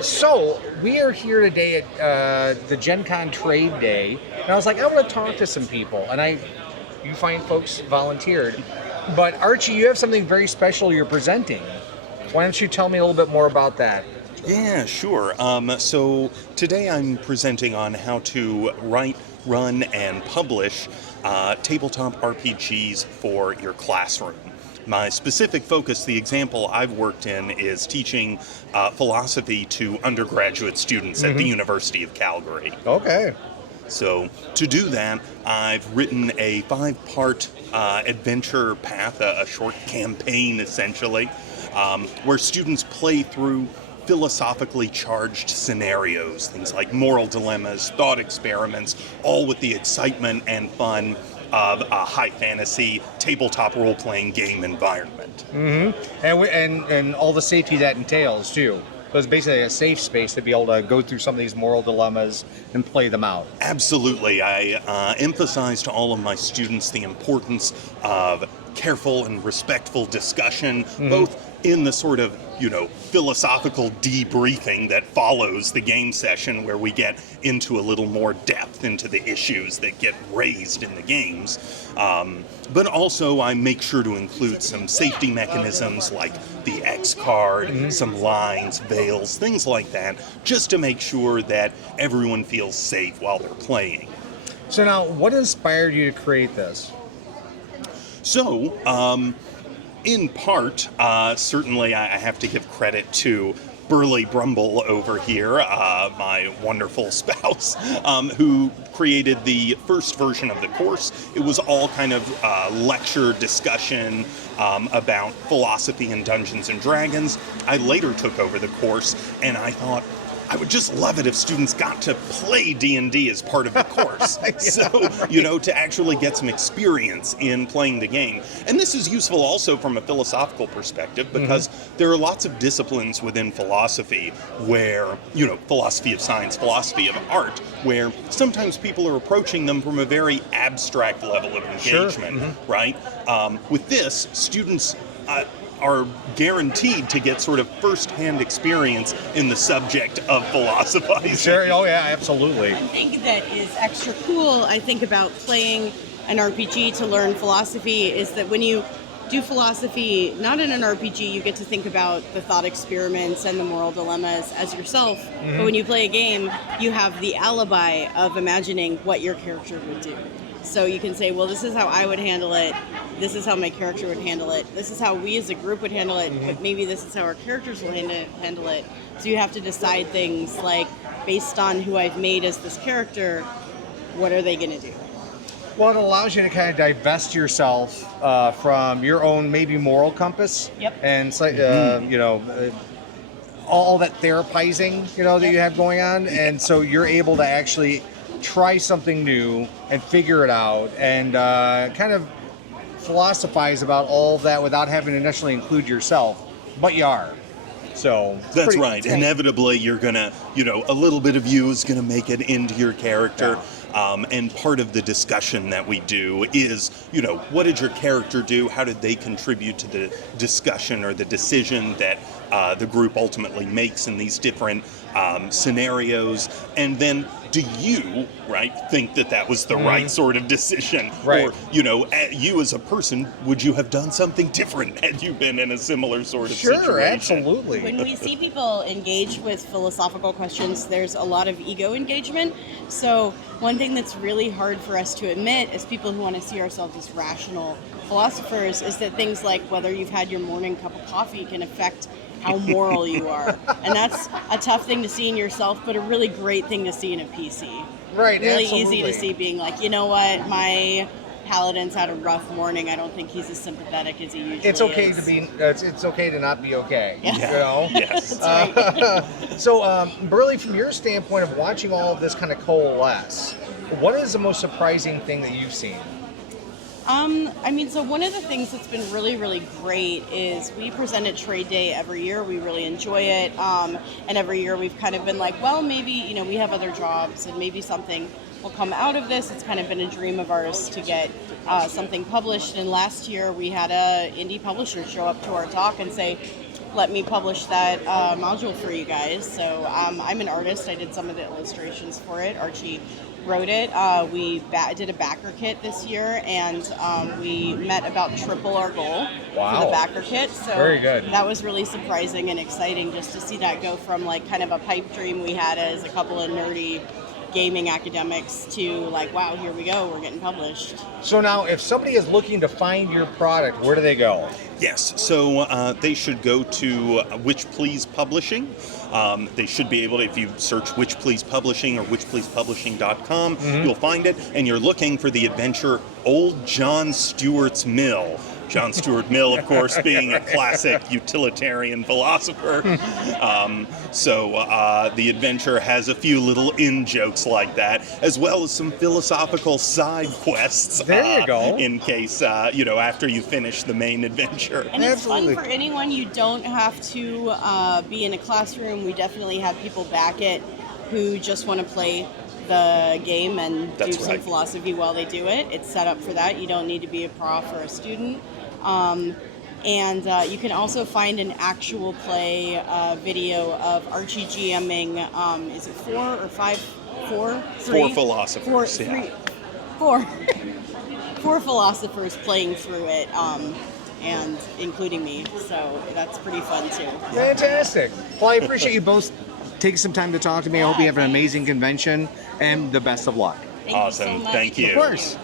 So we are here today at the Gen Con Trade Day, and I was like, I want to talk to some people, and you find folks volunteered. But Archie, you have something very special you're presenting. Why don't you tell me a little bit more about that? Yeah, sure. So today I'm presenting on how to write, run, and publish tabletop RPGs for your classroom. My specific focus, the example I've worked in, is teaching philosophy to undergraduate students at the University of Calgary. Okay. So to do that, I've written a 5-part adventure path, a short campaign essentially, where students play through philosophically charged scenarios, things like moral dilemmas, thought experiments, all with the excitement and fun of a high fantasy tabletop role-playing game environment. And all the safety that entails too. So it's basically a safe space to be able to go through some of these moral dilemmas and play them out. Absolutely. I emphasize to all of my students the importance of careful and respectful discussion, both in the sort of, philosophical debriefing that follows the game session, where we get into a little more depth into the issues that get raised in the games. But also I make sure to include some safety mechanisms like the X card, some lines, veils, things like that, just to make sure that everyone feels safe while they're playing. So now, what inspired you to create this? So, in part, certainly I have to give credit to Burley Brumble over here, my wonderful spouse, who created the first version of the course. It was all kind of lecture discussion about philosophy and Dungeons and Dragons. I later took over the course, and I thought, I would just love it if students got to play D&D as part of the course. So, to actually get some experience in playing the game. And this is useful also from a philosophical perspective, because there are lots of disciplines within philosophy where, philosophy of science, philosophy of art, where sometimes people are approaching them from a very abstract level of engagement, right? With this, students are guaranteed to get sort of first-hand experience in the subject of philosophizing. Sure, oh yeah, absolutely. One thing that is extra cool, I think, about playing an RPG to learn philosophy is that when you do philosophy, not in an RPG, you get to think about the thought experiments and the moral dilemmas as yourself. But when you play a game, you have the alibi of imagining what your character would do. So you can say, well, this is how I would handle it. This is how my character would handle it. This is how we as a group would handle it, but maybe this is how our characters will handle it. So you have to decide things like, based on who I've made as this character, what are they going to do? Well, it allows you to kind of divest yourself from your own maybe moral compass. Yep. And it's like, all that therapizing, that you have going on. And so you're able to actually try something new and figure it out and kind of philosophize about all of that without having to necessarily include yourself, but you are. So that's right. Inevitably, you're gonna, a little bit of you is gonna make it into your character. And part of the discussion that we do is, what did your character do? How did they contribute to the discussion or the decision that the group ultimately makes in these different scenarios? And then, do you, think that was the right sort of decision? Right. Or, you as a person, would you have done something different had you been in a similar sort of situation? Sure, absolutely. When we see people engage with philosophical questions, there's a lot of ego engagement. So one thing that's really hard for us to admit as people who want to see ourselves as rational philosophers is that things like whether you've had your morning cup of coffee can affect how moral you are. And that's a tough thing to see in yourself, but a really great thing to see in a PC. Right, really absolutely. Easy to see being like, you know what, my paladin's had a rough morning. I don't think he's as sympathetic as he usually is. It's okay to be. It's okay to not be okay. Yeah. Yes. That's right. So, Burley, from your standpoint of watching all of this kind of coalesce, what is the most surprising thing that you've seen? So one of the things that's been really, really great is we present at Trade Day every year. We really enjoy it. And every year we've kind of been like, well, maybe, we have other jobs and maybe something will come out of this. It's kind of been a dream of ours to get something published. And last year we had a indie publisher show up to our talk and say, let me publish that module for you guys. So I'm an artist. I did some of the illustrations for it. Archie wrote it. We did a backer kit this year, and we met about triple our goal for the backer kit. So very good. That was really surprising and exciting just to see that go from like kind of a pipe dream we had as a couple of nerdy gaming academics to like, wow, here we go, we're getting published. So now, if somebody is looking to find your product, where do they go? Yes, so they should go to Which Please Publishing. They should be able to, if you search Which Please Publishing or whichpleasepublishing.com, you'll find it, and you're looking for the adventure Old John Stuart's Mill. John Stuart Mill, of course, being a classic utilitarian philosopher. So the adventure has a few little in-jokes like that, as well as some philosophical side quests. There you go. In case, after you finish the main adventure. And it's Absolutely. fun for anyone. You don't have to be in a classroom. We definitely have people back it who just want to play the game and do some philosophy while they do it. It's set up for that. You don't need to be a prof or a student. And you can also find an actual play video of Archie GMing, is it 4 or 5? 4? 3? 4 philosophers, Four philosophers playing through it, and including me. So that's pretty fun too. Fantastic. Well, I appreciate you both taking some time to talk to me. I hope you have an amazing convention, and the best of luck. Thank you so Awesome. much. Thank you. Of course.